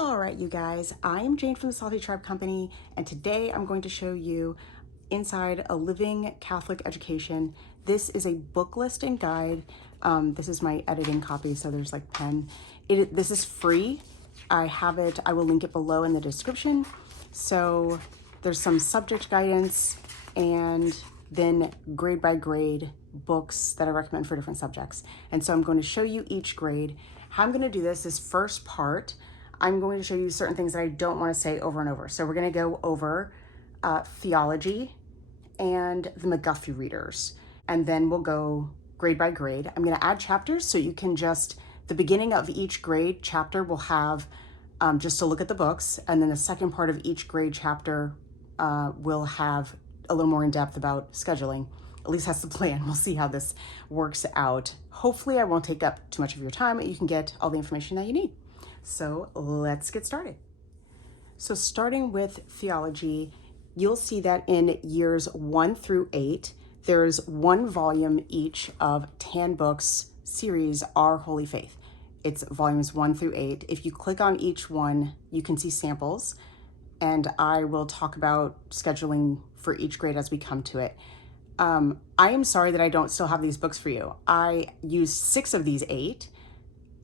All right, you guys, I am Jane from the Salty Tribe Company, and today I'm going to show you inside A Living Catholic Education. This is a book list and guide. This is my editing copy, so there's like pen. This is free. I will link it below in the description. So there's some subject guidance and then grade by grade books that I recommend for different subjects. And so I'm going to show you each grade. How I'm going to do this first part, I'm going to show you certain things that I don't want to say over and over. So we're going to go over theology and the McGuffey readers, and then we'll go grade by grade. I'm going to add chapters so you can the beginning of each grade chapter will have just a look at the books, and then the second part of each grade chapter will have a little more in depth about scheduling. At least that's the plan. We'll see how this works out. Hopefully I won't take up too much of your time, but you can get all the information that you need. So let's get started. So starting with theology, you'll see that in years 1 through 8, there's one volume each of Tan Books series, Our Holy Faith. It's volumes 1 through 8. If you click on each one, you can see samples, and I will talk about scheduling for each grade as we come to it. I am sorry that I don't still have these books for you. I used 6 of these 8,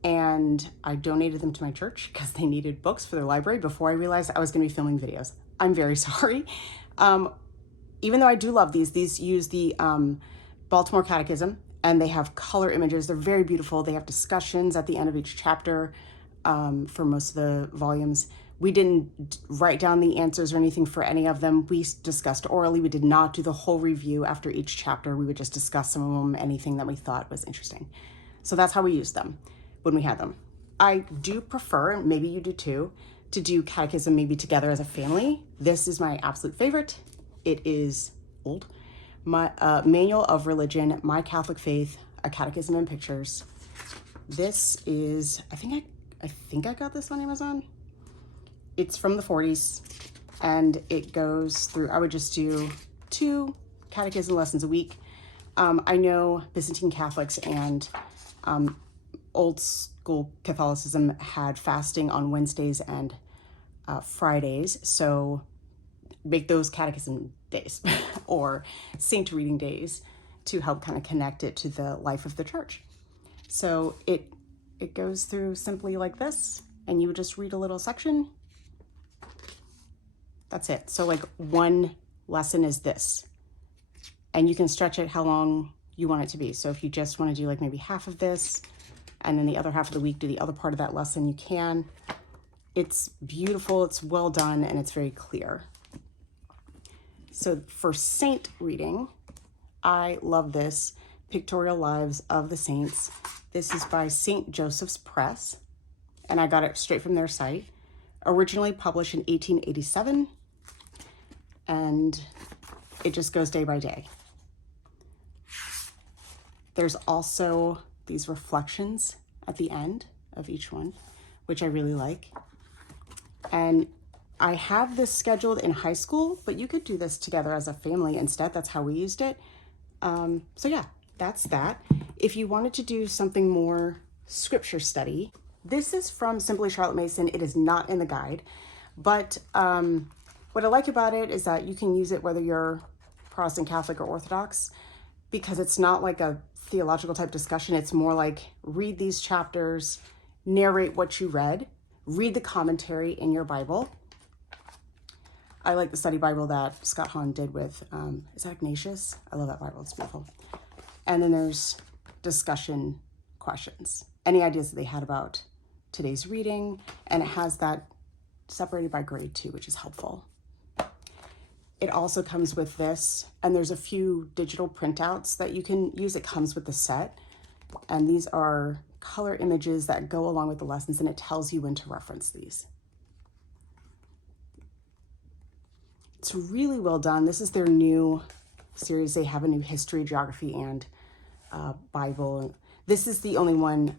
and I donated them to my church because they needed books for their library before I realized I was going to be filming videos. I'm very sorry. Even though I do love these use the Baltimore Catechism, and they have color images. They're very beautiful. They have discussions at the end of each chapter for most of the volumes. We didn't write down the answers or anything for any of them. We discussed orally. We did not do the whole review after each chapter. We would just discuss some of them, anything that we thought was interesting. So that's how we used them when we had them. I do prefer, and maybe you do too, to do catechism maybe together as a family. This is my absolute favorite. It is old. My Manual of Religion, My Catholic Faith, A Catechism in Pictures. This is, I think I got this on Amazon. It's from the 40s, and it goes through, I would just do 2 catechism lessons a week. I know Byzantine Catholics and old school Catholicism had fasting on Wednesdays and Fridays, so make those catechism days or saint reading days to help kind of connect it to the life of the church. So it goes through simply like this, and you would just read a little section. That's it. So like one lesson is this, and you can stretch it how long you want it to be. So if you just want to do like maybe half of this, and then the other half of the week do the other part of that lesson, you can. It's beautiful, it's well done, and it's very clear. So for saint reading, I love this, Pictorial Lives of the Saints. This is by St. Joseph's Press, and I got it straight from their site. Originally published in 1887, and it just goes day by day. There's also these reflections at the end of each one, which I really like. And I have this scheduled in high school, but you could do this together as a family instead. That's how we used it. So yeah, that's that. If you wanted to do something more scripture study, this is from Simply Charlotte Mason. It is not in the guide, but what I like about it is that you can use it whether you're Protestant, Catholic, or Orthodox, because it's not like a theological type discussion. It's more like read these chapters, narrate what you read the commentary in your Bible. I like the study Bible that Scott Hahn did with, is that Ignatius? I love that Bible, it's beautiful. And then there's discussion questions, any ideas that they had about today's reading, and it has that separated by grade too, which is helpful. It also comes with this, and there's a few digital printouts that you can use. It comes with the set, and these are color images that go along with the lessons, and it tells you when to reference these. It's really well done. This is their new series. They have a new history, geography, and Bible. This is the only one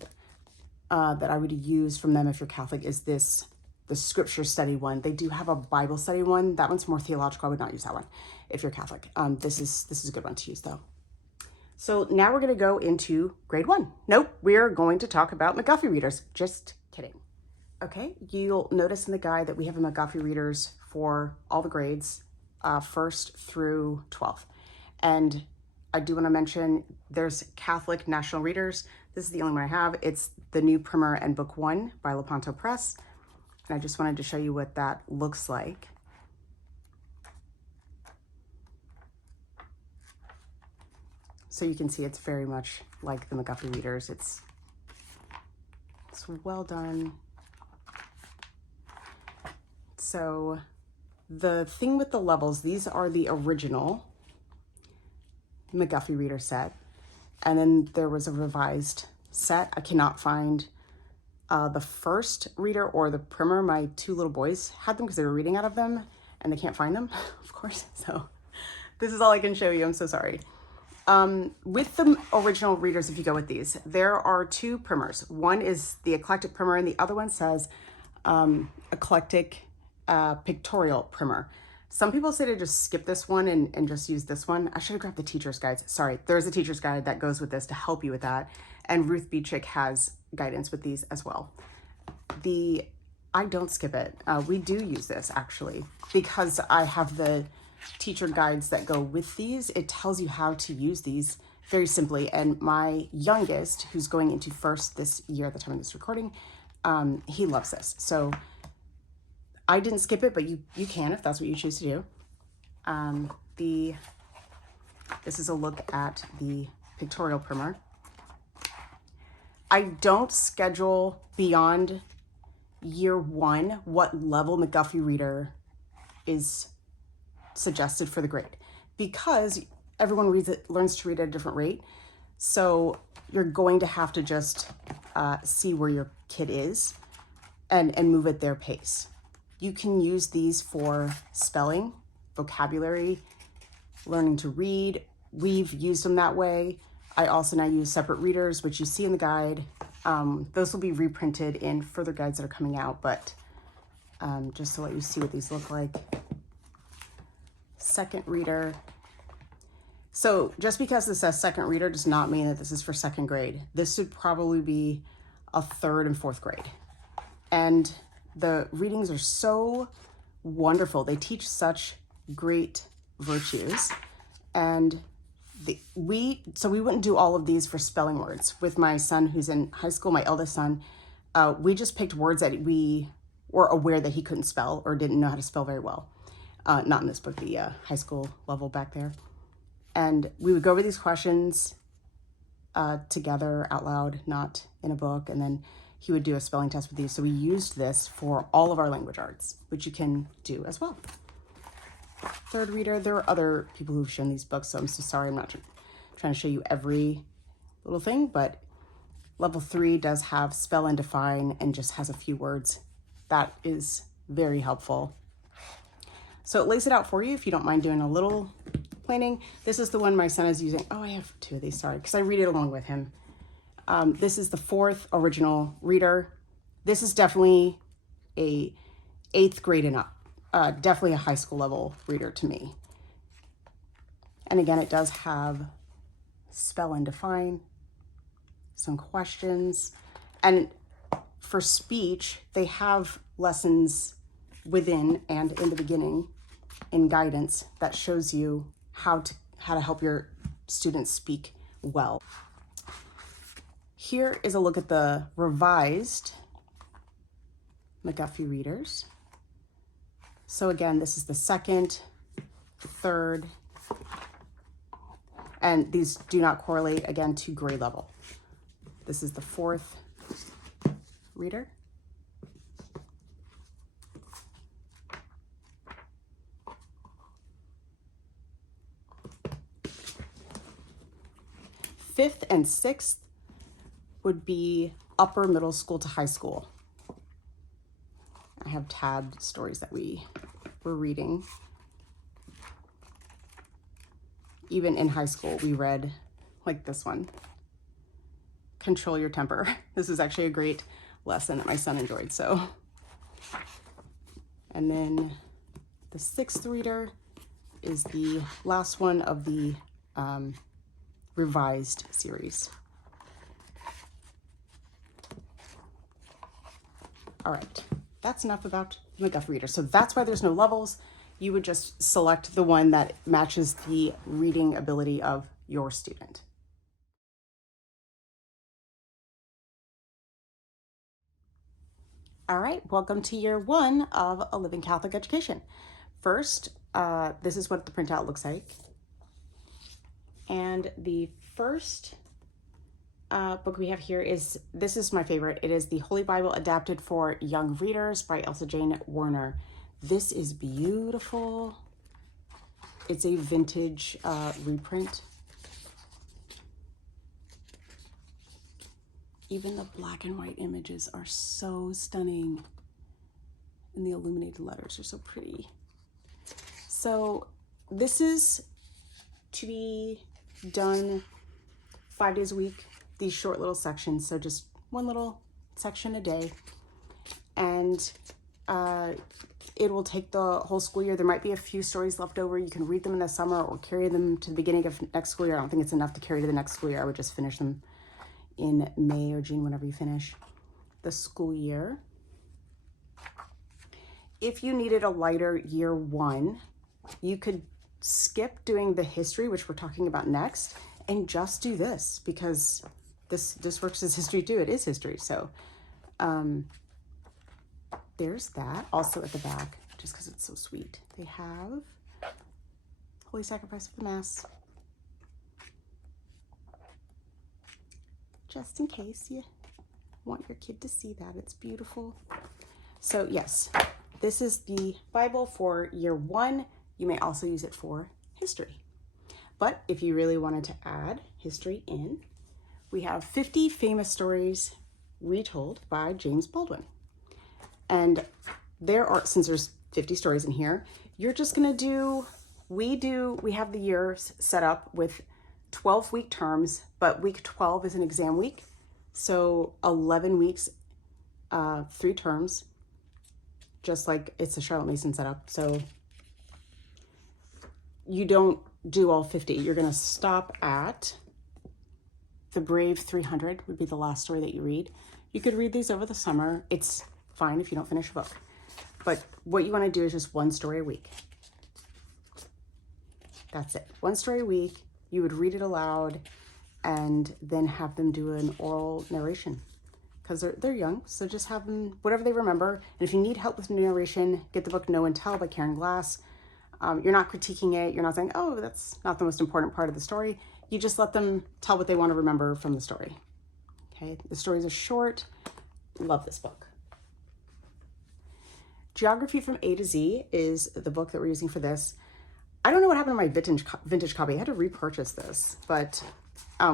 that I would use from them if you're Catholic, is this, the scripture study one. They do have a Bible study one. That one's more theological. I would not use that one if you're Catholic. This is a good one to use though. So now we're going to go into grade 1. Nope, we're going to talk about McGuffey readers. Just kidding. Okay, you'll notice in the guide that we have a McGuffey readers for all the grades, 1st through 12th. And I do want to mention there's Catholic National Readers. This is the only one I have. It's the new primer and book 1 by Lepanto Press. And I just wanted to show you what that looks like. So you can see it's very much like the McGuffey readers. It's well done. So the thing with the levels, these are the original McGuffey reader set. And then there was a revised set. I cannot find the first reader or the primer. My 2 little boys had them because they were reading out of them and they can't find them, of course. So this is all I can show you. I'm so sorry. With the original readers, if you go with these, there are 2 primers. One is the eclectic primer and the other one says eclectic pictorial primer. Some people say to just skip this one and just use this one. I should have grabbed the teacher's guides. Sorry, there's a teacher's guide that goes with this to help you with that. And Ruth Beachick has guidance with these as well. I don't skip it. We do use this actually because I have the teacher guides that go with these. It tells you how to use these very simply. And my youngest, who's going into 1st this year at the time of this recording, he loves this. So I didn't skip it, but you can if that's what you choose to do. This is a look at the pictorial primer. I don't schedule beyond year 1 what level McGuffey reader is suggested for the grade, because everyone learns to read at a different rate. So you're going to have to just see where your kid is and move at their pace. You can use these for spelling, vocabulary, learning to read. We've used them that way. I also now use separate readers, which you see in the guide. Those will be reprinted in further guides that are coming out, but just to let you see what these look like. 2nd reader. So just because this says 2nd reader does not mean that this is for 2nd grade. This would probably be a 3rd and 4th grade. And the readings are so wonderful. They teach such great virtues. And we wouldn't do all of these for spelling words. With my son who's in high school, my eldest son, we just picked words that we were aware that he couldn't spell or didn't know how to spell very well. Not in this book, the high school level back there. And we would go over these questions together out loud, not in a book. And then he would do a spelling test with these. So we used this for all of our language arts, which you can do as well. 3rd reader, there are other people who've shown these books, so I'm so sorry I'm not trying to show you every little thing, but level 3 does have spell and define and just has a few words. That is very helpful. So it lays it out for you if you don't mind doing a little planning. This is the one my son is using. Oh, I have 2 of these, sorry, because I read it along with him. This is the 4th original reader. This is definitely a 8th grade and up. Definitely a high school level reader to me. And again, it does have spell and define, some questions. And for speech, they have lessons within and in the beginning in guidance that shows you how to help your students speak well. Here is a look at the revised McGuffey readers. So again, this is the 2nd, 3rd, and these do not correlate, again, to grade level. This is the 4th reader. Fifth and 6th would be upper middle school to high school. I have tabbed stories that we were reading. Even in high school, we read like this one, Control Your Temper. This is actually a great lesson that my son enjoyed, so. And then the 6th reader is the last one of the revised series. All right, that's enough about the McGuffey Reader. So that's why there's no levels. You would just select the one that matches the reading ability of your student. All right, welcome to year 1 of A Living Catholic Education. First, this is what the printout looks like. And the first book we have here is, this is my favorite. It is the Holy Bible Adapted for Young Readers by Elsa Jane Werner. This is beautiful. It's a vintage reprint. Even the black and white images are so stunning. And the illuminated letters are so pretty. So this is to be done 5 days a week, these short little sections. So just one little section a day. And it will take the whole school year. There might be a few stories left over. You can read them in the summer or carry them to the beginning of next school year. I don't think it's enough to carry to the next school year. I would just finish them in May or June, whenever you finish the school year. If you needed a lighter year 1, you could skip doing the history, which we're talking about next, and just do this, because this works as history too. It is history. So there's that. Also at the back, just because it's so sweet, they have Holy Sacrifice of the Mass, just in case you want your kid to see that. It's beautiful. So yes, this is the Bible for year 1. You may also use it for history. But if you really wanted to add history in, we have 50 famous stories retold by James Baldwin. And there are, since there's 50 stories in here, you're just gonna do, we have the years set up with 12-week terms, but week 12 is an exam week. So 11 weeks, 3 terms, just like it's a Charlotte Mason setup. So you don't do all 50. You're gonna stop at The Brave 300 would be the last story that you read. You could read these over the summer. It's fine if you don't finish a book. But what you wanna do is just 1 story a week. That's it, 1 story a week. You would read it aloud and then have them do an oral narration, because they're young. So just have them, whatever they remember. And if you need help with narration, get the book Know and Tell by Karen Glass. You're not critiquing it. You're not saying, oh, that's not the most important part of the story. You just let them tell what they want to remember from the story. Okay, the stories are short. Love this book. Geography from A to Z is the book that we're using for this. I don't know what happened to my vintage copy. I had to repurchase this, but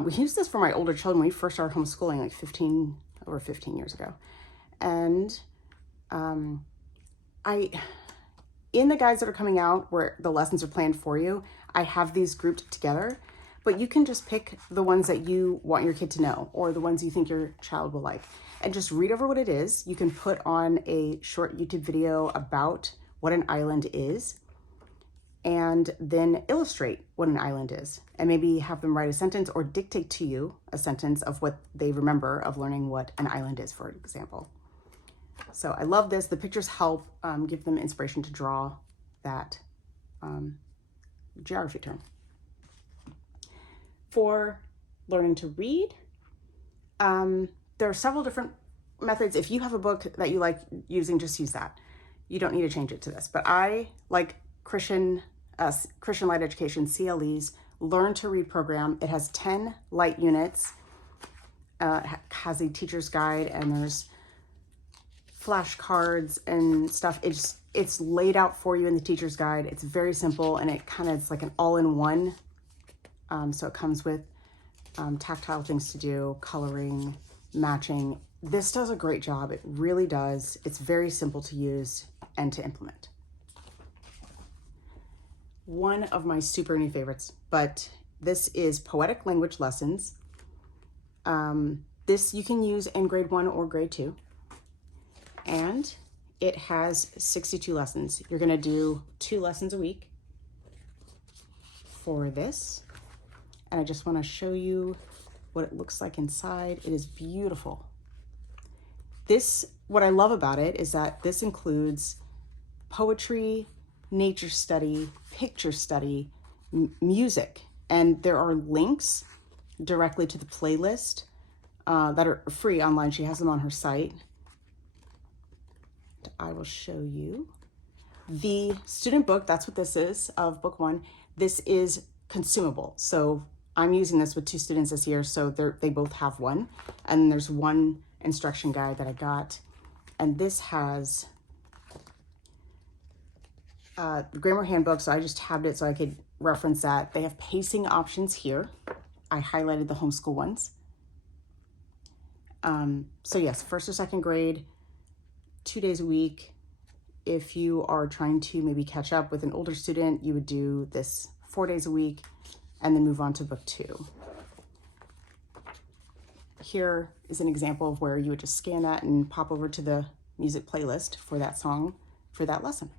we used this for my older children when we first started homeschooling, like 15 years ago. And in the guides that are coming out where the lessons are planned for you, I have these grouped together, but you can just pick the ones that you want your kid to know, or the ones you think your child will like, and just read over what it is. You can put on a short YouTube video about what an island is, and then illustrate what an island is, and maybe have them write a sentence or dictate to you a sentence of what they remember of learning what an island is, for example. So I love this. The pictures help give them inspiration to draw that geography term. For learning to read, there are several different methods. If you have a book that you like using, just use that. You don't need to change it to this. But I like Christian Light Education, CLE's Learn to Read program. It has 10 light units, has a teacher's guide, and there's flashcards and stuff. It's laid out for you in the teacher's guide. It's very simple, and it's like an all-in-one. So it comes with tactile things to do, coloring, matching. This does a great job. It really does. It's very simple to use and to implement. One of my super new favorites, but this is Poetic Language Lessons. This you can use in grade 1 or grade 2. And it has 62 lessons. You're gonna do 2 lessons a week for this. And I just wanna show you what it looks like inside. It is beautiful. What I love about it is that this includes poetry, nature study, picture study, music, and there are links directly to the playlist that are free online. She has them on her site. I will show you the student book. That's what this is of book 1. This is consumable. So I'm using this with 2 students this year, so they both have one. And there's one instruction guide that I got. And this has the grammar handbook, so I just tabbed it so I could reference that. They have pacing options here. I highlighted the homeschool ones. So yes, 1st or 2nd grade, 2 days a week. If you are trying to maybe catch up with an older student, you would do this 4 days a week and then move on to book 2. Here is an example of where you would just scan that and pop over to the music playlist for that song for that lesson.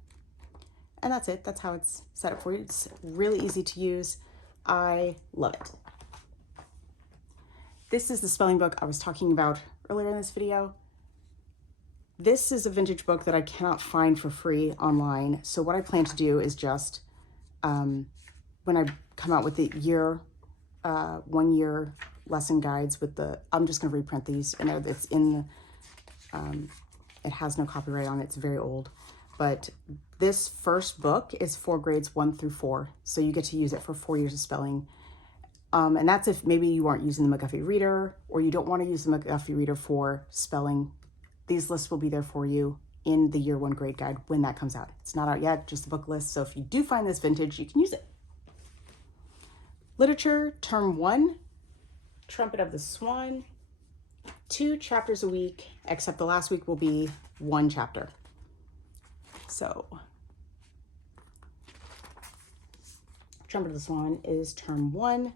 And that's it. That's how it's set up for you. It's really easy to use. I love it. This is the spelling book I was talking about earlier in this video. This is a vintage book that I cannot find for free online. So what I plan to do is just, when I come out with the 1 year lesson guides with I'm just gonna reprint these. I know it's in the, it has no copyright on it, it's very old. But this first book is for grades 1 through 4. So you get to use it for 4 years of spelling. And that's if maybe you aren't using the McGuffey Reader or you don't want to use the McGuffey Reader for spelling. These lists will be there for you in the year 1 grade guide when that comes out. It's not out yet, just the book list. So if you do find this vintage, you can use it. Literature, term 1, Trumpet of the Swan, 2 chapters a week, except the last week will be 1 chapter. So Trumpet of the Swan is term 1.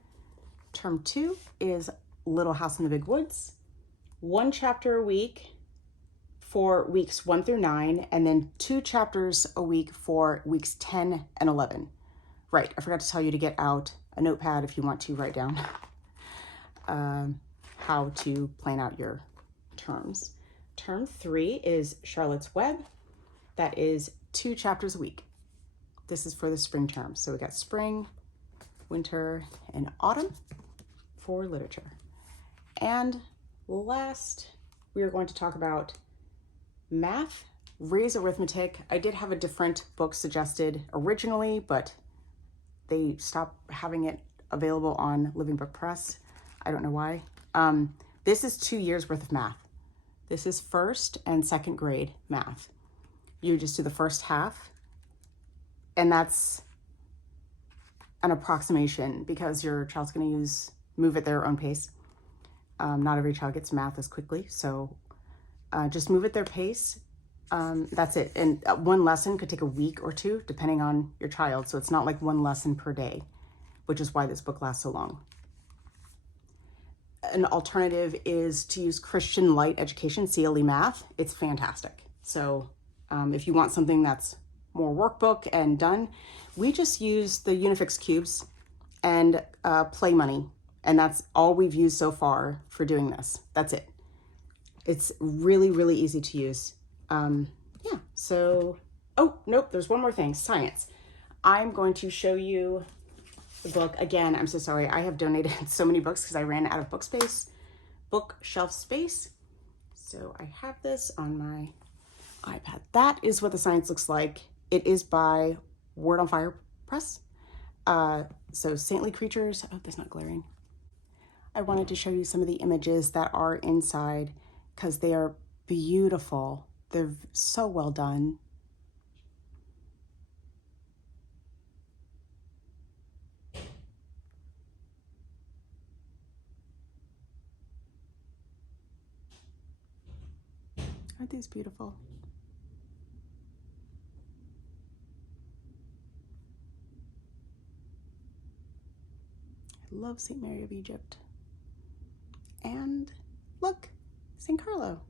Term 2 is Little House in the Big Woods, 1 chapter a week for weeks 1 through 9, and then 2 chapters a week for weeks 10 and 11. Right, I forgot to tell you to get out a notepad if you want to write down how to plan out your terms. Term 3 is Charlotte's Web. That is 2 chapters a week. This is for the spring term. So we got spring, winter, and autumn for literature. And last, we are going to talk about math, Ray's Arithmetic. I did have a different book suggested originally, but they stopped having it available on Living Book Press. I don't know why. This is 2 years worth of math. This is 1st and 2nd grade math. You just do the first half, and that's an approximation because your child's going to move at their own pace. Not every child gets math as quickly, so just move at their pace. That's it. And 1 lesson could take a week or 2, depending on your child. So it's not like 1 lesson per day, which is why this book lasts so long. An alternative is to use Christian Light Education, CLE Math. It's fantastic. So if you want something that's more workbook and done, we just use the Unifix cubes and Play Money. And that's all we've used so far for doing this. That's it. It's really, really easy to use. Yeah, so, oh, nope, there's one more thing, science. I'm going to show you the book. Again, I'm so sorry. I have donated so many books because I ran out of bookshelf space. So I have this on my iPad. That is what the science looks like. It is by Word on Fire Press. So Saintly Creatures, I hope that's not glaring. I wanted to show you some of the images that are inside because they are beautiful. They're so well done. Aren't these beautiful? I love St. Mary of Egypt. And look, St. Carlo.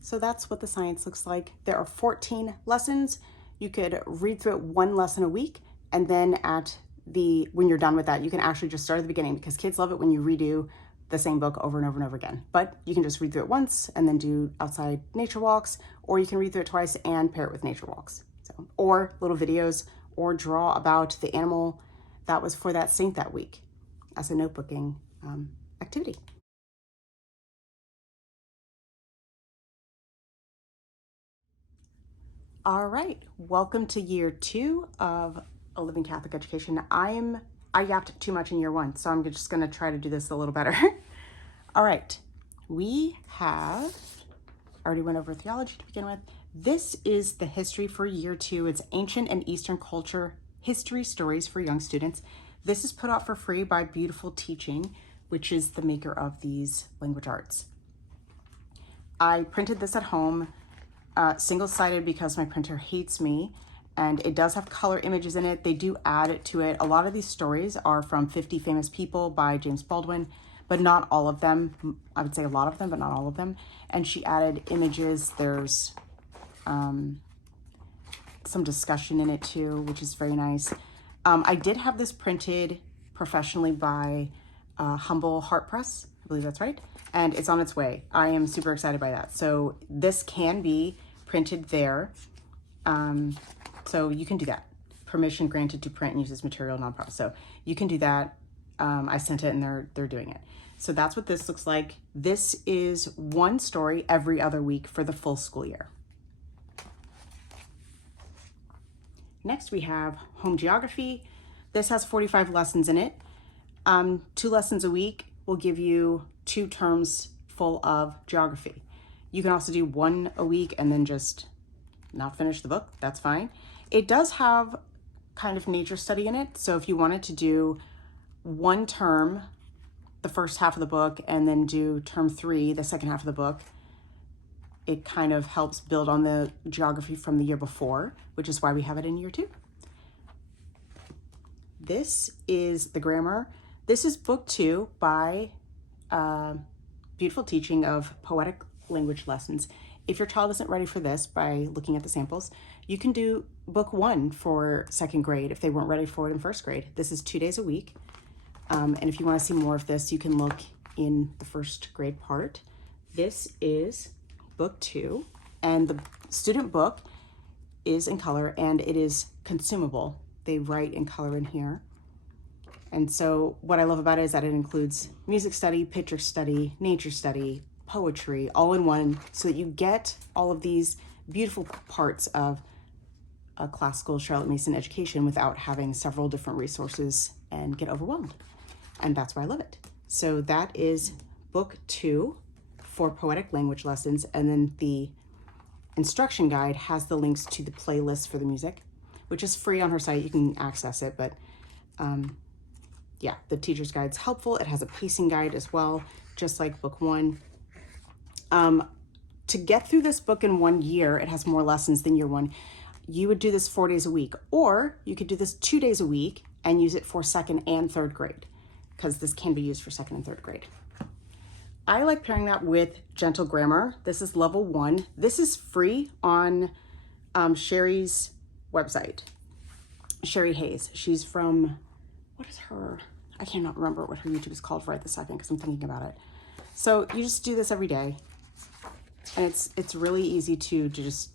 So that's what the science looks like. There are 14 lessons. You could read through it 1 lesson a week, and then when you're done with that, you can actually just start at the beginning because kids love it when you redo the same book over and over and over again. But you can just read through it once and then do outside nature walks, or you can read through it twice and pair it with nature walks. So, or little videos, or draw about the animal that was for that saint that week as a notebooking activity. All right, welcome to year 2 of A Living Catholic Education. I yapped too much in year 1, so I'm just gonna try to do this a little better. All right, we have already went over theology to begin with. This is the history for year 2. It's Ancient and Eastern Culture History Stories for Young Students. This is put out for free by Beautiful Teaching, which is the maker of these language arts. I printed this at home, single-sided because my printer hates me, and it does have color images in it. They do add it to it. A lot of these stories are from 50 Famous People by James Baldwin, but not all of them. I would say a lot of them, but not all of them. And she added images. There's some discussion in it too, which is very nice. I did have this printed professionally by Humble Heart Press. I believe that's right. And it's on its way. I am super excited by that. So this can be printed there. So you can do that. Permission granted to print and use this material, non-profit. So you can do that. I sent it and they're doing it. So that's what this looks like. This is one story every other week for the full school year. Next we have Home Geography. This has 45 lessons in it. 2 lessons a week will give you 2 terms full of geography. You can also do 1 a week and then just not finish the book. That's fine. It does have kind of nature study in it. So if you wanted to do 1 term, the first half of the book, and then do term 3, the second half of the book, it kind of helps build on the geography from the year before, which is why we have it in year 2. This is the grammar. This is book 2 by Beautiful Teaching of Poetic Language Lessons. If your child isn't ready for this by looking at the samples, you can do book 1 for 2nd grade if they weren't ready for it in 1st grade. This is 2 days a week. And if you want to see more of this, you can look in the 1st grade part. This is book 2, and the student book is in color and it is consumable. They write in color in here. And so what I love about it is that it includes music study, picture study, nature study, poetry, all in one, so that you get all of these beautiful parts of a classical Charlotte Mason education without having several different resources and get overwhelmed. And that's why I love it. So that is book 2 for poetic language lessons. And then the instruction guide has the links to the playlist for the music, which is free on her site. You can access it, but yeah, the teacher's guide's helpful. It has a pacing guide as well, just like book 1. To get through this book in 1 year, it has more lessons than year 1. You would do this 4 days a week, or you could do this 2 days a week and use it for 2nd and 3rd grade, because this can be used for 2nd and 3rd grade. I like pairing that with Gentle Grammar. This is level 1. This is free on Sherry's website. Sherry Hayes. She's from, what is her? I cannot remember what her YouTube is called right this second because I'm thinking about it. So you just do this every day. And it's really easy to just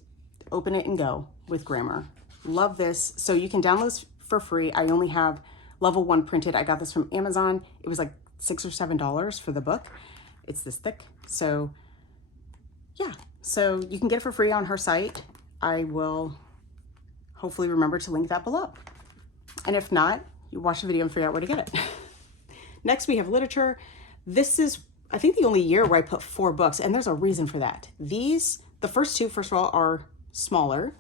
open it and go with grammar. Love this. So you can download this for free. I only have level 1 printed. I got this from Amazon. It was like $6 or $7 for the book. It's this thick. So yeah, so you can get it for free on her site. I will hopefully remember to link that below. And if not, you watch the video and figure out where to get it. Next, we have literature. This is, I think, the only year where I put 4 books, and there's a reason for that. These, the first 2, first of all, are smaller.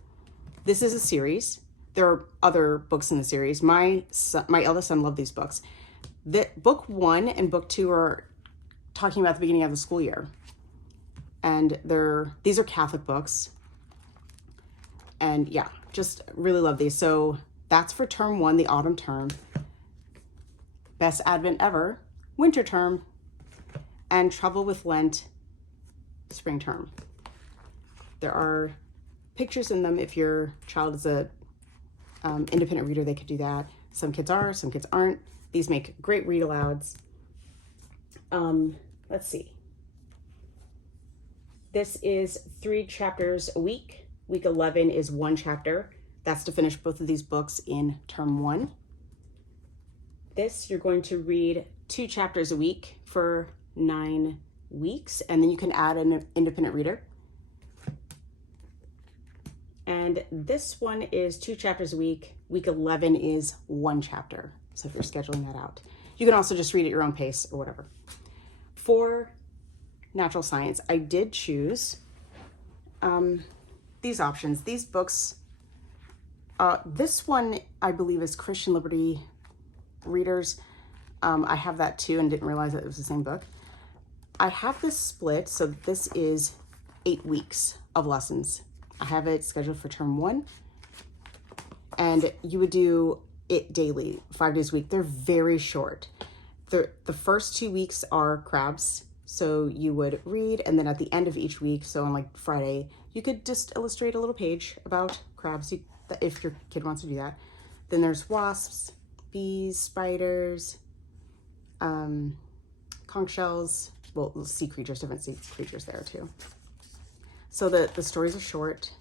This is a series. There are other books in the series. My eldest son loved these books. Book 1 and book 2 are talking about the beginning of the school year. And these are Catholic books. And yeah, just really love these. So that's for term 1, the autumn term. Best Advent Ever, winter term. And Trouble with Lent, spring term. There are pictures in them. If your child is a independent reader, they could do that. Some kids are, some kids aren't. These make great read alouds. Let's see. This is 3 chapters a week. Week 11 is 1 chapter. That's to finish both of these books in term 1. This, you're going to read 2 chapters a week for 9 weeks, and then you can add an independent reader. And this one is 2 chapters a week. Week 11 is 1 chapter. So if you're scheduling that out, you can also just read at your own pace or whatever. For natural science, I did choose these options. These books, this one I believe is Christian Liberty Readers. I have that too and didn't realize that it was the same book. I have this split, so this is 8 weeks of lessons. I have it scheduled for term 1, and you would do it daily, 5 days a week. They're very short. The first 2 weeks are crabs, so you would read, and then at the end of each week, so on like Friday, you could just illustrate a little page about crabs if your kid wants to do that. Then there's wasps, bees, spiders, conch shells, well, sea creatures, different sea creatures there too. So the stories are short.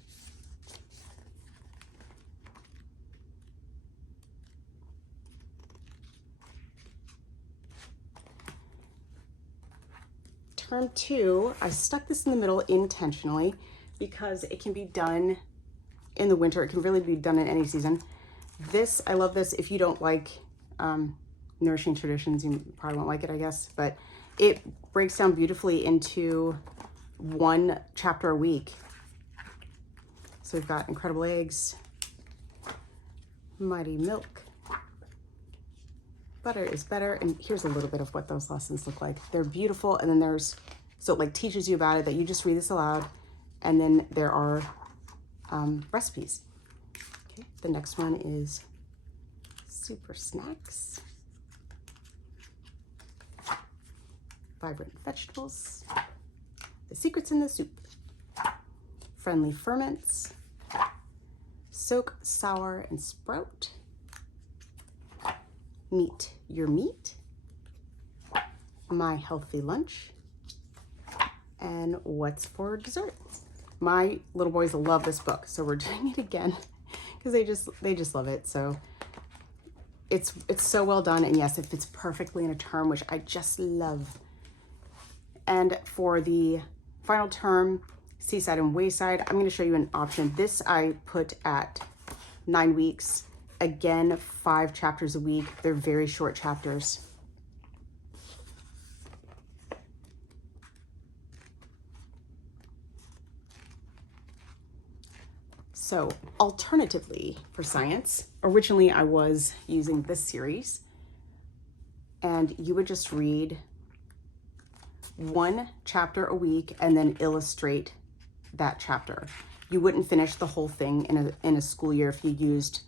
Term 2, I stuck this in the middle intentionally because it can be done in the winter. It can really be done in any season. This, I love this. If you don't like Nourishing Traditions, you probably won't like it, I guess, but it breaks down beautifully into 1 chapter a week. So we've got Incredible Eggs, Mighty Milk, Butter is Better, and here's a little bit of what those lessons look like. They're beautiful, and then there's, so it like teaches you about it, that you just read this aloud, and then there are recipes. Okay, the next one is Super Snacks, Vibrant Vegetables, The Secrets in the Soup, Friendly Ferments, Soak, Sour, and Sprout, Meet Your Meat, My Healthy Lunch, and What's for Dessert. My little boys love this book, so we're doing it again because they just love it. So it's so well done, and yes, it fits perfectly in a term, which I just love. And for the final term, Seaside and Wayside, I'm going to show you an option. This I put at 9 weeks. Again, 5 chapters a week. They're very short chapters. So alternatively for science, originally I was using this series, and you would just read 1 chapter a week and then illustrate that chapter. You wouldn't finish the whole thing in a school year if you used,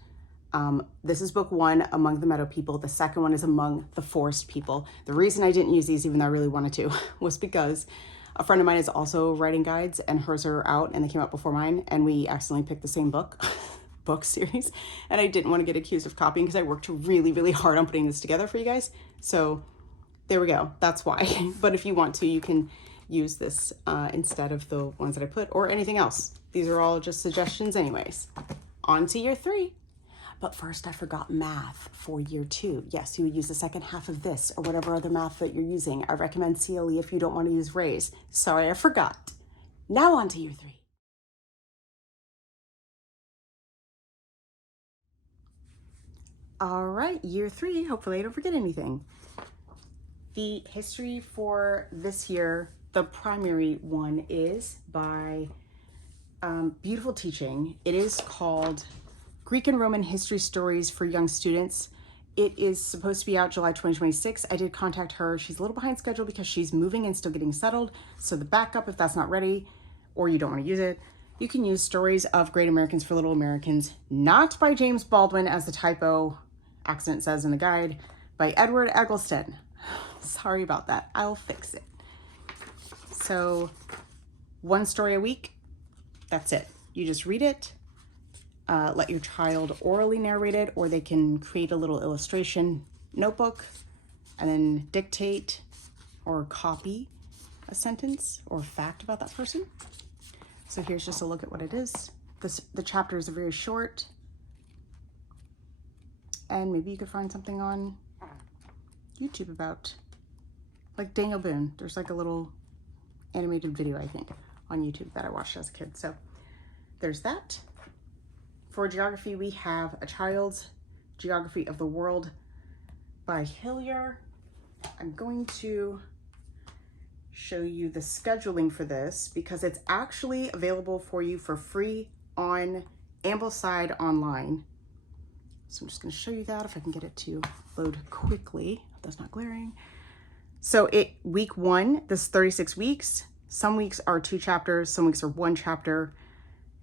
this is book 1, Among the Meadow People. The second one is Among the Forest People. The reason I didn't use these, even though I really wanted to, was because a friend of mine is also writing guides, and hers are out and they came out before mine, and we accidentally picked the same book series, and I didn't want to get accused of copying because I worked really, really hard on putting this together for you guys. So there we go. That's why. But if you want to, you can use this instead of the ones that I put, or anything else. These are all just suggestions anyways. On to year 3. But first, I forgot math for year 2. Yes, you would use the second half of this or whatever other math that you're using. I recommend CLE if you don't want to use RAISE. Sorry, I forgot. Now on to year 3. All right, year 3. Hopefully I don't forget anything. The history for this year, the primary one, is by Beautiful Teaching. It is called Greek and Roman History Stories for Young Students. It is supposed to be out July 2026. I did contact her. She's a little behind schedule because she's moving and still getting settled. So the backup, if that's not ready or you don't want to use it, you can use Stories of Great Americans for Little Americans, not by James Baldwin, as the typo accident says in the guide, by Edward Eggleston. Sorry about that. I'll fix it. So 1 story a week. That's it. You just read it. Let your child orally narrate it, or they can create a little illustration notebook and then dictate or copy a sentence or fact about that person. So here's just a look at what it is. The chapters are very short, and maybe you could find something on YouTube about, like Daniel Boone. There's like a little animated video, I think, on YouTube that I watched as a kid. So there's that. For geography, we have A Child's Geography of the World by Hillier. I'm going to show you the scheduling for this because it's actually available for you for free on Ambleside online. So I'm just going to show you that if I can get it to load quickly. That's not glaring. So week 1, this is 36 weeks. Some weeks are 2 chapters, some weeks are 1 chapter,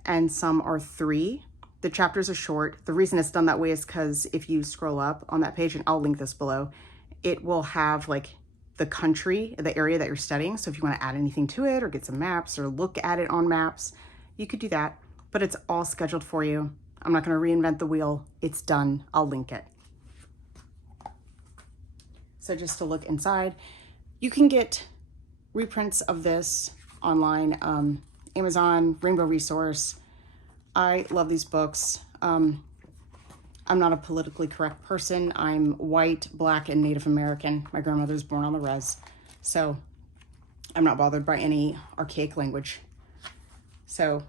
and some are 3. The chapters are short. The reason it's done that way is because if you scroll up on that page, and I'll link this below, it will have like the country, the area that you're studying. So if you want to add anything to it or get some maps or look at it on maps, you could do that, but it's all scheduled for you. I'm not going to reinvent the wheel. It's done. I'll link it. So just to look inside, you can get reprints of this online, Amazon, Rainbow Resource. I love these books. I'm not a politically correct person. I'm white, Black, and Native American. My grandmother was born on the res, so I'm not bothered by any archaic language. So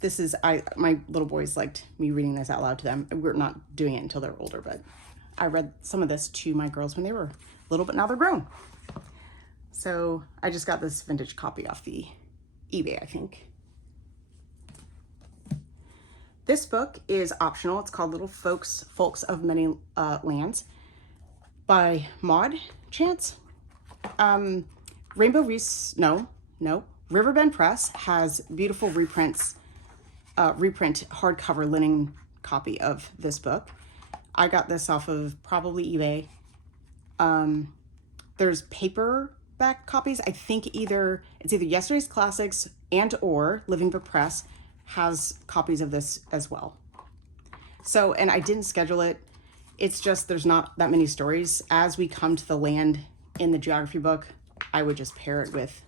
this is, my little boys liked me reading this out loud to them. We're not doing it until they're older, but I read some of this to my girls when they were little, but now they're grown. So I just got this vintage copy off the eBay, I think. This book is optional. It's called Little Folks of Many Lands by Maud Chance. Riverbend Press has beautiful reprint hardcover linen copy of this book. I got this off of probably eBay. There's paperback copies. I think it's either Yesterday's Classics and or Living Book Press has copies of this as well. So, and I didn't schedule it. It's just there's not that many stories. As we come to the land in the geography book, I would just pair it with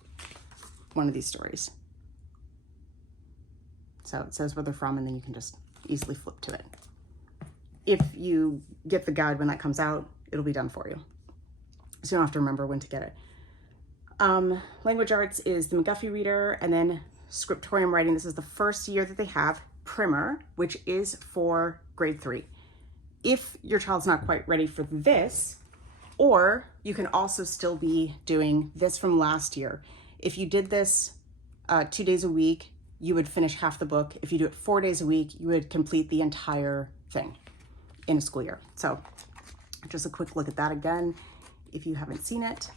one of these stories. So it says where they're from, and then you can just easily flip to it. If you get the guide when that comes out, it'll be done for you. So you don't have to remember when to get it. Language Arts is the McGuffey Reader, and then Scriptorium Writing. This is the first year that they have Primer, which is for grade 3. If your child's not quite ready for this, or you can also still be doing this from last year. If you did this 2 days a week, you would finish half the book. If you do it 4 days a week, you would complete the entire thing in a school year. So just a quick look at that again, if you haven't seen it.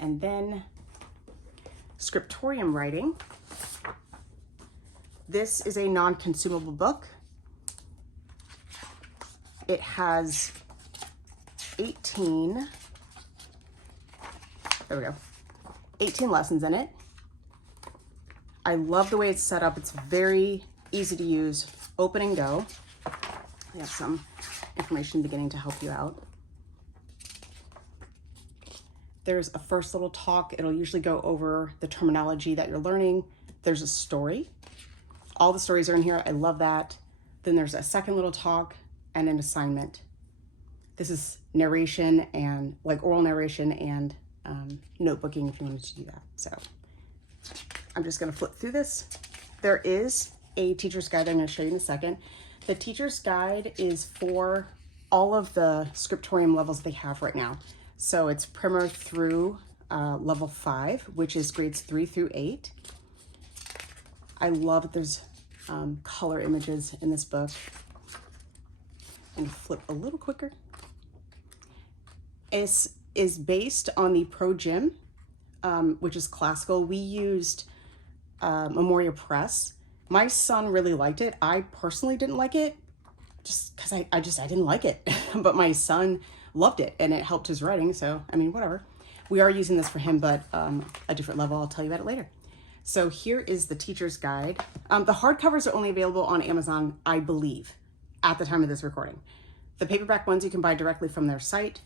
And then Scriptorium Writing. This is a non-consumable book. It has 18 lessons in it. I love the way it's set up. It's very easy to use. Open and go. We have some information beginning to help you out. There's a first little talk. It'll usually go over the terminology that you're learning. There's a story. All the stories are in here. I love that. Then there's a second little talk and an assignment. This is narration and like oral narration and notebooking if you wanted to do that. So I'm just gonna flip through this. There is a teacher's guide I'm gonna show you in a second. The teacher's guide is for all of the Scriptorium levels they have right now. So it's Primer through level 5, which is grades 3 through 8. I love that there's color images in this book. And flip a little quicker. It is based on the Pro Gym, which is classical. We used Memoria Press. My son really liked it. I personally didn't like it just because I didn't like it. But my son loved it and it helped his writing. So, I mean, whatever. We are using this for him, but a different level. I'll tell you about it later. So here is the teacher's guide. The hardcovers are only available on Amazon, I believe, at the time of this recording. The paperback ones you can buy directly from their site.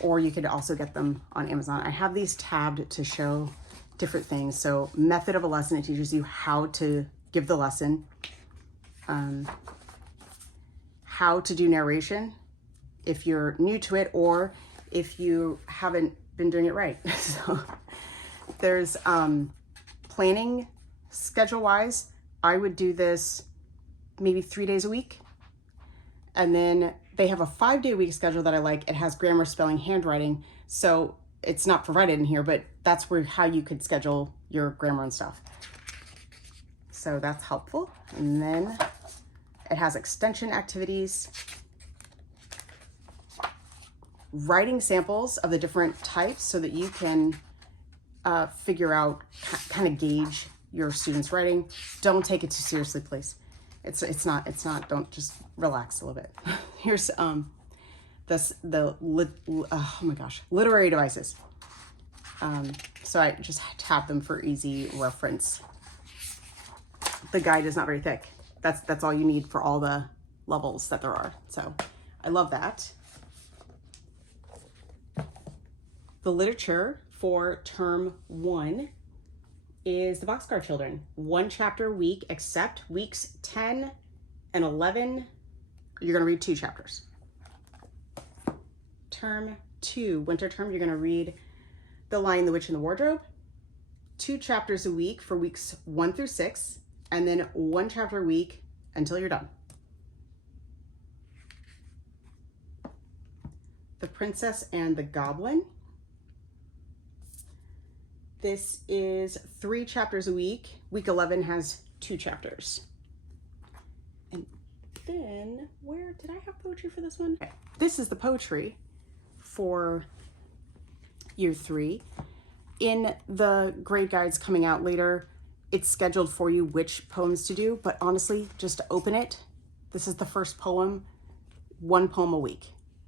or you could also get them on Amazon. I have these tabbed to show different things. So method of a lesson, it teaches you how to give the lesson, how to do narration if you're new to it or if you haven't been doing it right. So there's planning schedule wise. I would do this maybe 3 days a week. And then they have a 5-day week schedule that I like. It has grammar, spelling, handwriting. So it's not provided in here, but that's where how you could schedule your grammar and stuff. So that's helpful. And then it has extension activities, writing samples of the different types so that you can figure out, kind of gauge your students' writing. Don't take it too seriously, please. It's not, don't, just relax a little bit. Here's oh my gosh, literary devices. So I just tab them for easy reference. The guide is not very thick. That's all you need for all the levels that there are. So I love that. The literature for term 1 is the Boxcar Children. 1 chapter a week, except weeks 10 and 11, you're gonna read 2 chapters. Term 2, winter term, you're gonna read The Lion, the Witch, and the Wardrobe. 2 chapters a week for weeks 1 through 6, and then 1 chapter a week until you're done. The Princess and the Goblin. This is 3 chapters a week. Week 11 has 2 chapters. And then, where did I have poetry for this one? Okay. This is the poetry for year 3. In the grade guides coming out later, it's scheduled for you which poems to do, but honestly, just open it. This is the first poem, 1 poem a week.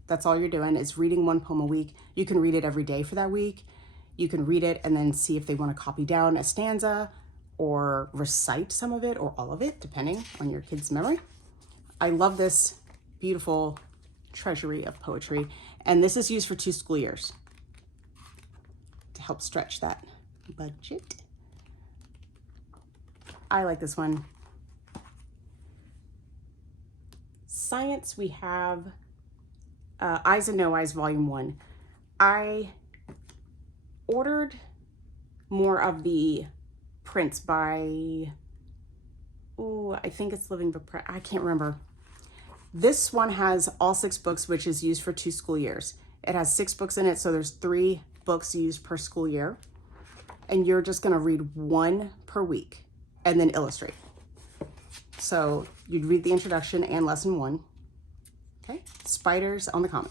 That's all you're doing is reading 1 poem a week. You can read it every day for that week. You can read it and then see if they want to copy down a stanza or recite some of it or all of it, depending on your kid's memory. I love this beautiful treasury of poetry. And this is used for 2 school years to help stretch that budget. I like this one. Science, we have Eyes and No Eyes, Volume 1. I ordered more of the prints by, I think it's Living Book Press. I can't remember. This one has all 6 books, which is used for 2 school years. It has 6 books in it, so there's 3 books used per school year. And you're just gonna read 1 per week and then illustrate. So you'd read the introduction and lesson 1. Okay, Spiders on the Common.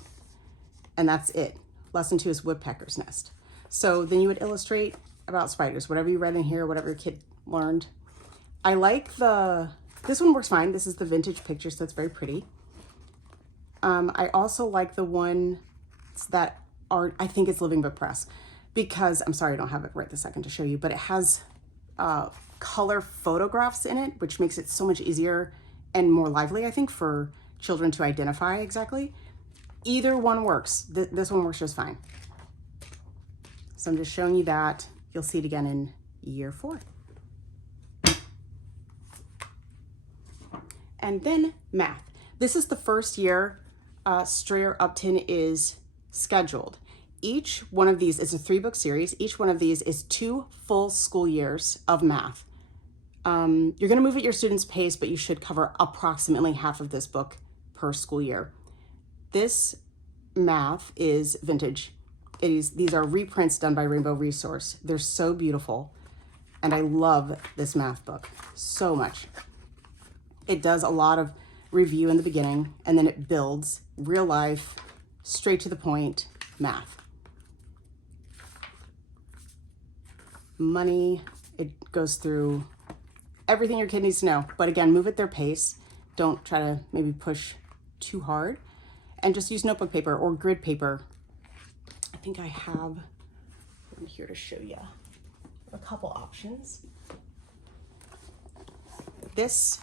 And that's it. Lesson 2 is Woodpecker's Nest. So then you would illustrate about spiders, whatever you read in here, whatever your kid learned. I like this one works fine. This is the vintage picture, so it's very pretty. I also like the ones that are, I think it's Living Book Press, because, I'm sorry, I don't have it right this second to show you, but it has color photographs in it, which makes it so much easier and more lively, I think, for children to identify exactly. Either one works. This one works just fine. So I'm just showing you that. You'll see it again in year 4. And then math. This is the first year Strayer-Upton is scheduled. Each one of these is a 3-book series. Each one of these is 2 full school years of math. You're gonna move at your student's pace, but you should cover approximately half of this book per school year. This math is vintage. These are reprints done by Rainbow Resource. They're so beautiful. And I love this math book so much. It does a lot of review in the beginning, and then it builds real life, straight to the point math. Money, it goes through everything your kid needs to know. But again, move at their pace. Don't try to maybe push too hard. And just use notebook paper or grid paper. I think I have one here to show you a couple options. This,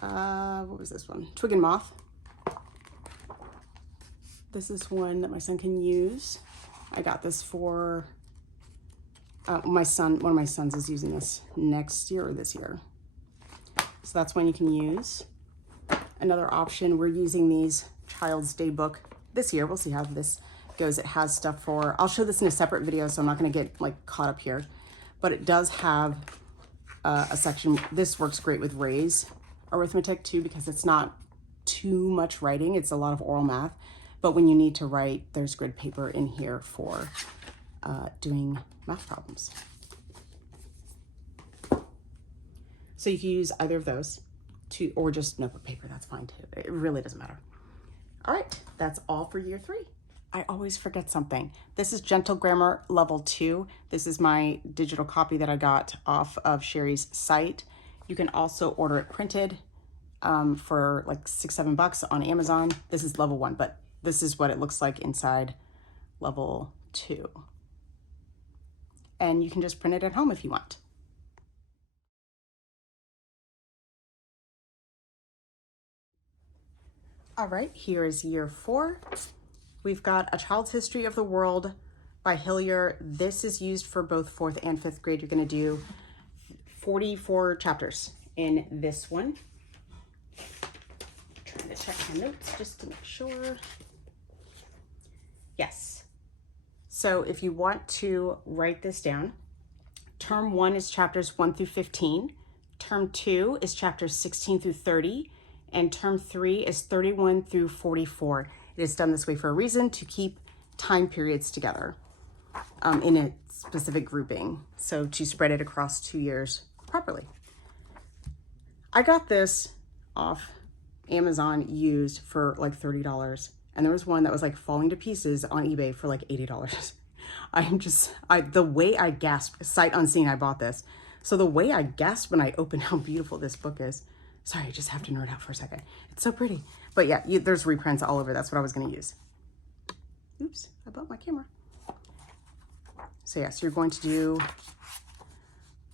what was this one? Twig and Moth. This is one that my son can use. I got this for my son. One of my sons is using this next year or this year. So that's one you can use. Another option, we're using these Child's Day book this year. We'll see how this goes. It has stuff for, I'll show this in a separate video, so I'm not going to get like caught up here. But it does have a section. This works great with Ray's arithmetic too, because it's not too much writing. It's a lot of oral math. But when you need to write, there's grid paper in here for doing math problems. So you can use either of those or just notebook paper. That's fine too. It really doesn't matter. All right, that's all for year 3. I always forget something. This is Gentle Grammar Level 2. This is my digital copy that I got off of Sherry's site. You can also order it printed for like $6-7 on Amazon. This is Level 1, but this is what it looks like inside Level 2. And you can just print it at home if you want. All right, here is year 4. We've got A Child's History of the World by Hillier. This is used for both 4th and 5th grade. You're going to do 44 chapters in this one. I'm trying to check my notes just to make sure. Yes. So if you want to write this down, Term 1 is chapters 1 through 15. Term 2 is chapters 16 through 30. And Term 3 is 31 through 44. It is done this way for a reason, to keep time periods together in a specific grouping, so to spread it across 2 years properly. I got this off Amazon used for like $30, and there was one that was like falling to pieces on eBay for like $80. The way I gasped, sight unseen, I bought this. So the way I gasped when I opened how beautiful this book is, sorry, I just have to nerd out for a second. It's so pretty. But yeah, there's reprints all over. That's what I was going to use. Oops, I bumped my camera. So yeah, so you're going to do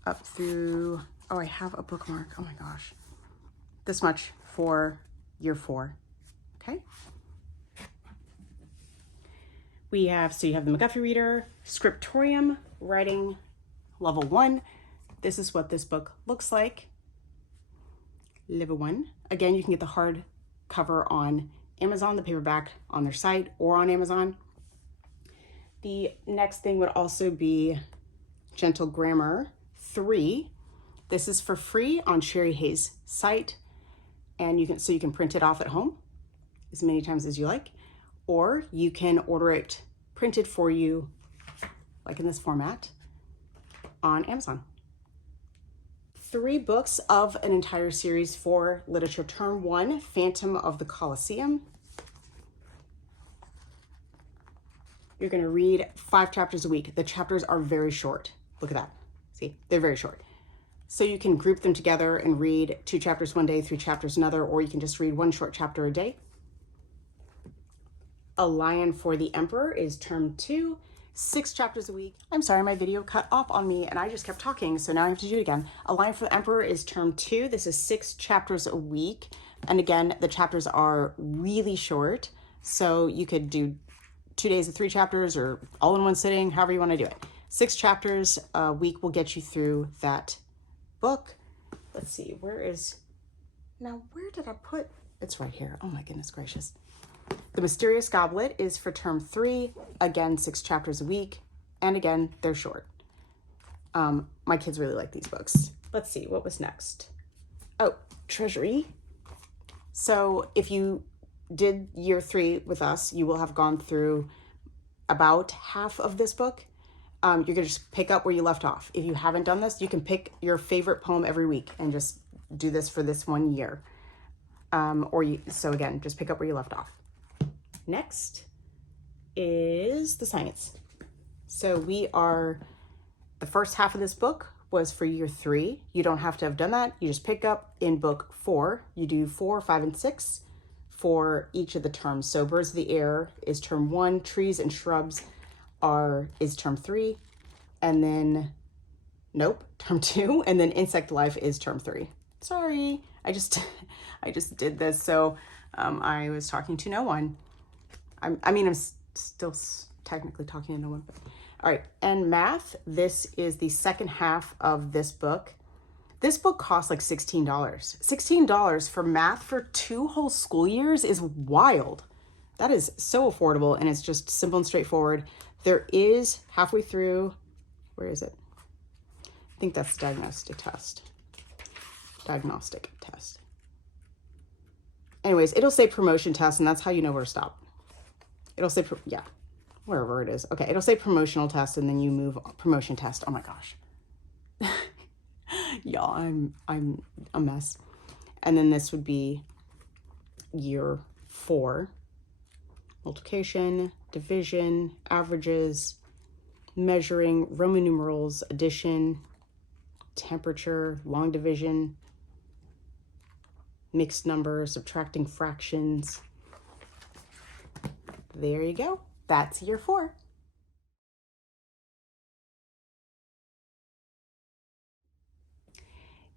up through, oh, I have a bookmark. Oh my gosh. This much for year 4. Okay. We have, so you have the McGuffey Reader, Scriptorium, Writing Level 1. This is what this book looks like. Level 1. Again, you can get the hard cover on Amazon, the paperback on their site or on Amazon. The next thing would also be Gentle Grammar 3. This is for free on Sherry Hayes' site, and you can print it off at home as many times as you like, or you can order it printed for you, like in this format, on Amazon. 3 books of an entire series for literature. Term 1, Phantom of the Colosseum. You're going to read 5 chapters a week. The chapters are very short. Look at that. See, they're very short. So you can group them together and read 2 chapters one day, 3 chapters another, or you can just read 1 short chapter a day. A Lion for the Emperor is term 2. 6 chapters a week. I'm sorry, my video cut off on me and I just kept talking, so now I have to do it again. A Lion for the Emperor is term 2. This is 6 chapters a week. And again, the chapters are really short. So you could do 2 days of 3 chapters or all in one sitting, however you want to do it. 6 chapters a week will get you through that book. Let's see, where did I put? It's right here. Oh my goodness gracious. The Mysterious Goblet is for term 3. Again, 6 chapters a week. And again, they're short. My kids really like these books. Let's see, what was next? Oh, Treasury. So if you did year 3 with us, you will have gone through about half of this book. You're gonna just pick up where you left off. If you haven't done this, you can pick your favorite poem every week and just do this for this 1 year. So again, just pick up where you left off. Next is the science. So the first half of this book was for year 3. You don't have to have done that. You just pick up in book 4. You do 4, 5, and 6 for each of the terms. So Birds of the Air is term 1, Trees and Shrubs is term 3, and then, term 2, and then Insect Life is term 3. Sorry, I just did this, so I was talking to no one. I'm still technically talking to no one. But, all right, and math, this is the second half of this book. This book costs like $16. $16 for math for 2 whole school years is wild. That is so affordable, and it's just simple and straightforward. There is halfway through, where is it? I think that's diagnostic test. Anyways, it'll say promotion test, and that's how you know where to stop. It'll say, yeah, wherever it is. Okay, it'll say promotional test, and then you move promotion test. Oh my gosh. Y'all, I'm a mess. And then this would be year 4. Multiplication, division, averages, measuring, Roman numerals, addition, temperature, long division, mixed numbers, subtracting fractions. There you go. That's year 4.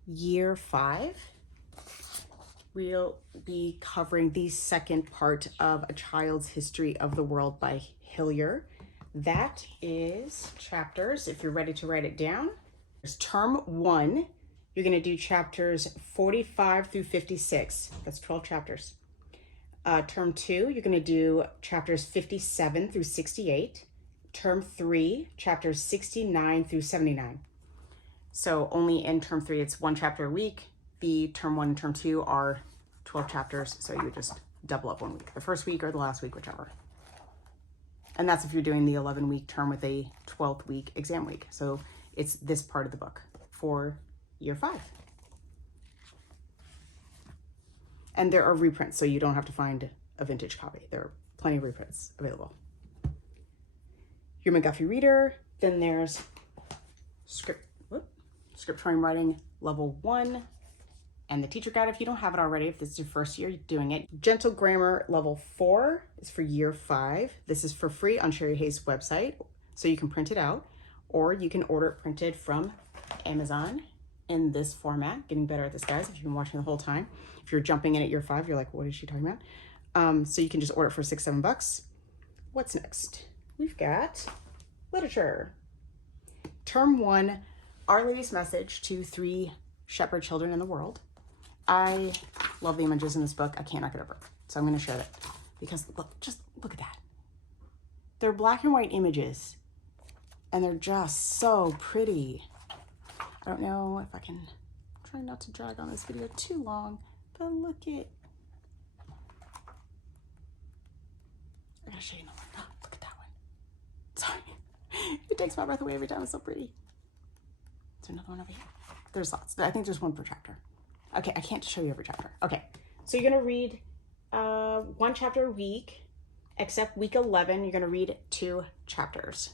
Year 5, we'll be covering the second part of A Child's History of the World by Hillier. That is chapters, if you're ready to write it down. There's term 1, you're going to do chapters 45 through 56. That's 12 chapters. Term 2, you're going to do chapters 57 through 68. Term 3, chapters 69 through 79. So only in term 3, it's 1 chapter a week. The term 1 and term 2 are 12 chapters. So you would just double up 1 week, the first week or the last week, whichever. And that's if you're doing the 11-week term with a 12th week exam week. So it's this part of the book for year 5. And there are reprints, so you don't have to find a vintage copy. There are plenty of reprints available. Your McGuffey reader, then there's scriptorium writing level 1, and the teacher guide if you don't have it already, if this is your first year doing it. Gentle grammar level 4 is for year 5. This is for free on Sherry Hayes' website, so you can print it out, or you can order it printed from Amazon in this format. Getting better at this, guys, if you've been watching the whole time. If you're jumping in at year 5, you're like, what is she talking about? So you can just order it for $6, $7. What's next? We've got literature. Term 1, Our Lady's Message to 3 Shepherd Children in the World. I love the images in this book. I can't knock it over. So I'm going to share it because just look at that. They're black and white images and they're just so pretty. I don't know if I can try not to drag on this video too long, but look at, I gotta show you another one. Look at that one. Sorry. It takes my breath away every time. It's so pretty. Is there another one over here? There's lots. I think there's 1 per chapter. Okay, I can't show you every chapter. Okay, so you're gonna read 1 chapter a week, except week 11, you're gonna read 2 chapters.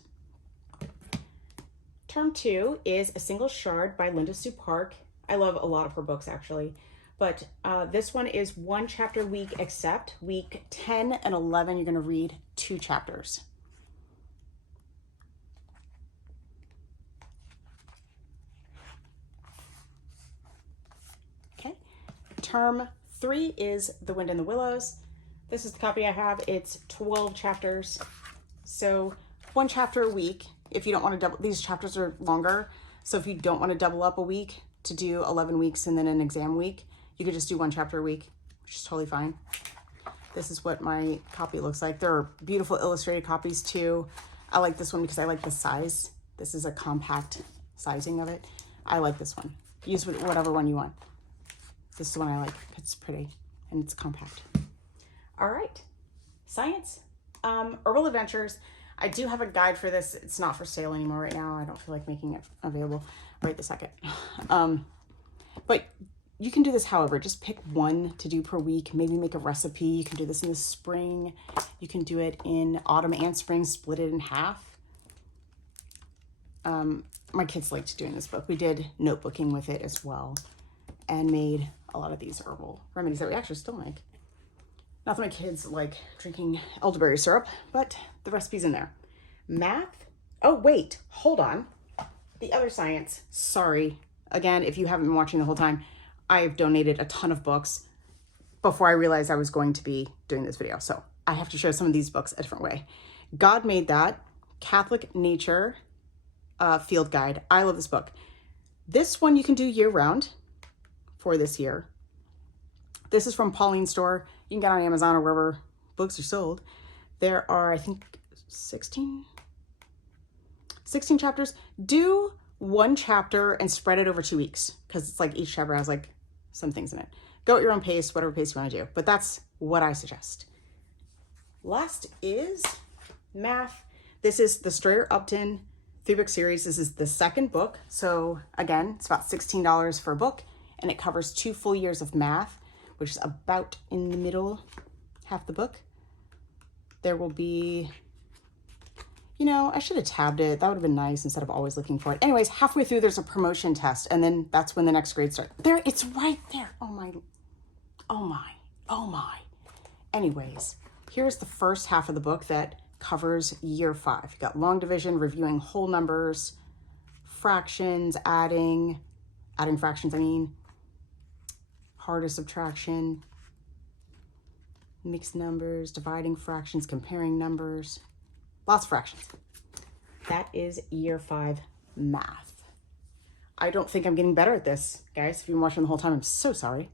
Term 2 is A Single Shard by Linda Sue Park. I love a lot of her books, actually. But this one is 1 chapter a week, except week 10 and 11, you're going to read 2 chapters. Okay. Term 3 is The Wind in the Willows. This is the copy I have. It's 12 chapters. So 1 chapter a week. If you don't want to double, these chapters are longer. So if you don't want to double up a week to do 11 weeks and then an exam week, you could just do 1 chapter a week, which is totally fine. This is what my copy looks like. There are beautiful illustrated copies too. I like this one because I like the size. This is a compact sizing of it. I like this one. Use whatever one you want. This is the one I like. It's pretty and it's compact. All right, science. Herbal Adventures. I do have a guide for this. It's not for sale anymore right now. I don't feel like making it available right this second. But you can do this however. Just pick 1 to do per week. Maybe make a recipe. You can do this in the spring. You can do it in autumn and spring. Split it in half. My kids liked doing this book. We did notebooking with it as well and made a lot of these herbal remedies that we actually still make. Not that my kids like drinking elderberry syrup, but the recipe's in there. Math. Oh, wait, hold on. The other science. Sorry. Again, if you haven't been watching the whole time, I've donated a ton of books before I realized I was going to be doing this video. So I have to show some of these books a different way. God Made That, Catholic Nature Field Guide. I love this book. This one you can do year round for this year. This is from Pauline's Store. You can get on Amazon or wherever books are sold. There are, I think, 16 chapters. Do one chapter and spread it over 2 weeks, because it's like each chapter has like some things in it. Go at your own pace, whatever pace you want to do, but that's what I suggest. Last is math. This is the Strayer-Upton 3-book series. This is the second book. So again, it's about $16 for a book, and it covers 2 full years of math, which is about in the middle, half the book. There will be, you know, I should have tabbed it. That would have been nice instead of always looking for it. Anyways, halfway through, there's a promotion test, and then that's when the next grade starts. There, it's right there. Oh my, oh my, oh my. Anyways, here's the first half of the book that covers year 5. You got long division, reviewing whole numbers, fractions, adding fractions, part of subtraction, mixed numbers, dividing fractions, comparing numbers, lots of fractions. That is year 5 math. I don't think I'm getting better at this, guys. If you've been watching the whole time, I'm so sorry.